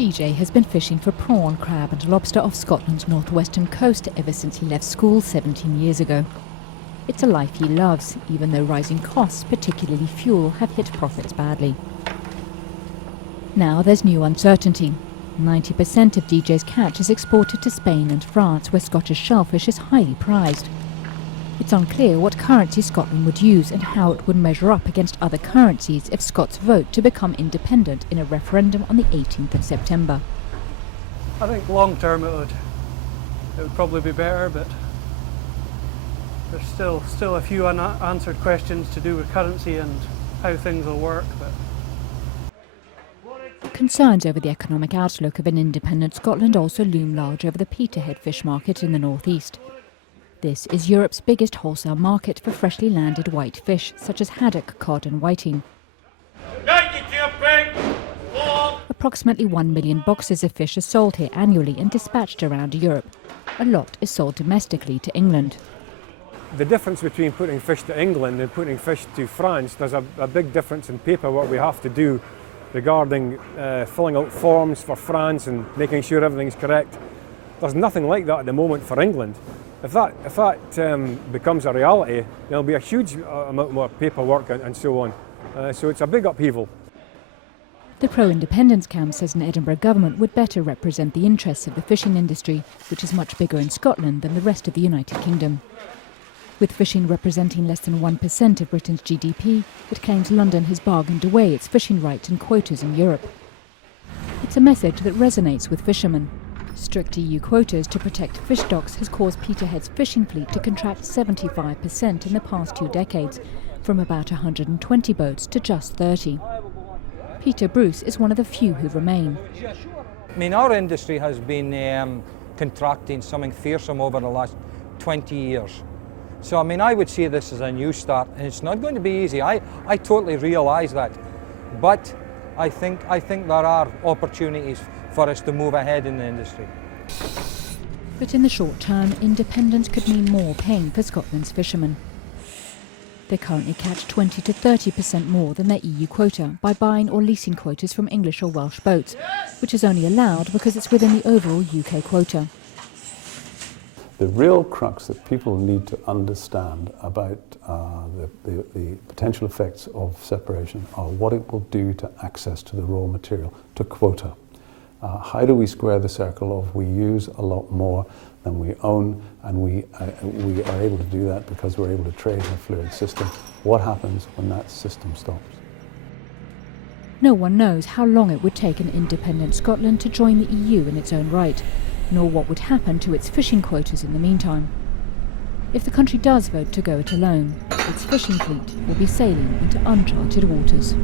DJ has been fishing for prawn, crab and lobster off Scotland's northwestern coast ever since he left school 17 years ago. It's a life he loves, even though rising costs, particularly fuel, have hit profits badly. Now there's new uncertainty. 90% of DJ's catch is exported to Spain and France, where Scottish shellfish is highly prized. It's unclear what currency Scotland would use and how it would measure up against other currencies if Scots vote to become independent in a referendum on the 18th of September. I think long term it would probably be better, but there's still a few unanswered questions to do with currency and how things will work. Concerns over the economic outlook of an independent Scotland also loom large over the Peterhead fish market in the northeast. This is Europe's biggest wholesale market for freshly landed white fish, such as haddock, cod and whiting. Approximately 1 million boxes of fish are sold here annually and dispatched around Europe. A lot is sold domestically to England. The difference between putting fish to England and putting fish to France, there's a big difference in paperwork we have to do regarding filling out forms for France and making sure everything's correct. There's nothing like that at the moment for England. If that becomes a reality, there'll be a huge amount more paperwork and so on. So it's a big upheaval. The pro-independence camp says an Edinburgh government would better represent the interests of the fishing industry, which is much bigger in Scotland than the rest of the United Kingdom. With fishing representing less than 1% of Britain's GDP, it claims London has bargained away its fishing rights and quotas in Europe. It's a message that resonates with fishermen. Strict EU quotas to protect fish stocks has caused Peterhead's fishing fleet to contract 75% in the past 2 decades, from about 120 boats to just 30. Peter Bruce is one of the few who remain. I mean, our industry has been contracting something fearsome over the last 20 years. So, I mean, I would see this as a new start, and it's not going to be easy. I totally realise that. But I think there are opportunities for us to move ahead in the industry. But in the short term, independence could mean more pain for Scotland's fishermen. They currently catch 20 to 30% more than their EU quota by buying or leasing quotas from English or Welsh boats, which is only allowed because it's within the overall UK quota. The real crux that people need to understand about the potential effects of separation are what it will do to access to the raw material, to quota. How do we square the circle of we use a lot more than we own, and we are able to do that because we're able to trade in a fluid system? What happens when that system stops? No one knows how long it would take an independent Scotland to join the EU in its own right, nor what would happen to its fishing quotas in the meantime. If the country does vote to go it alone, its fishing fleet will be sailing into uncharted waters.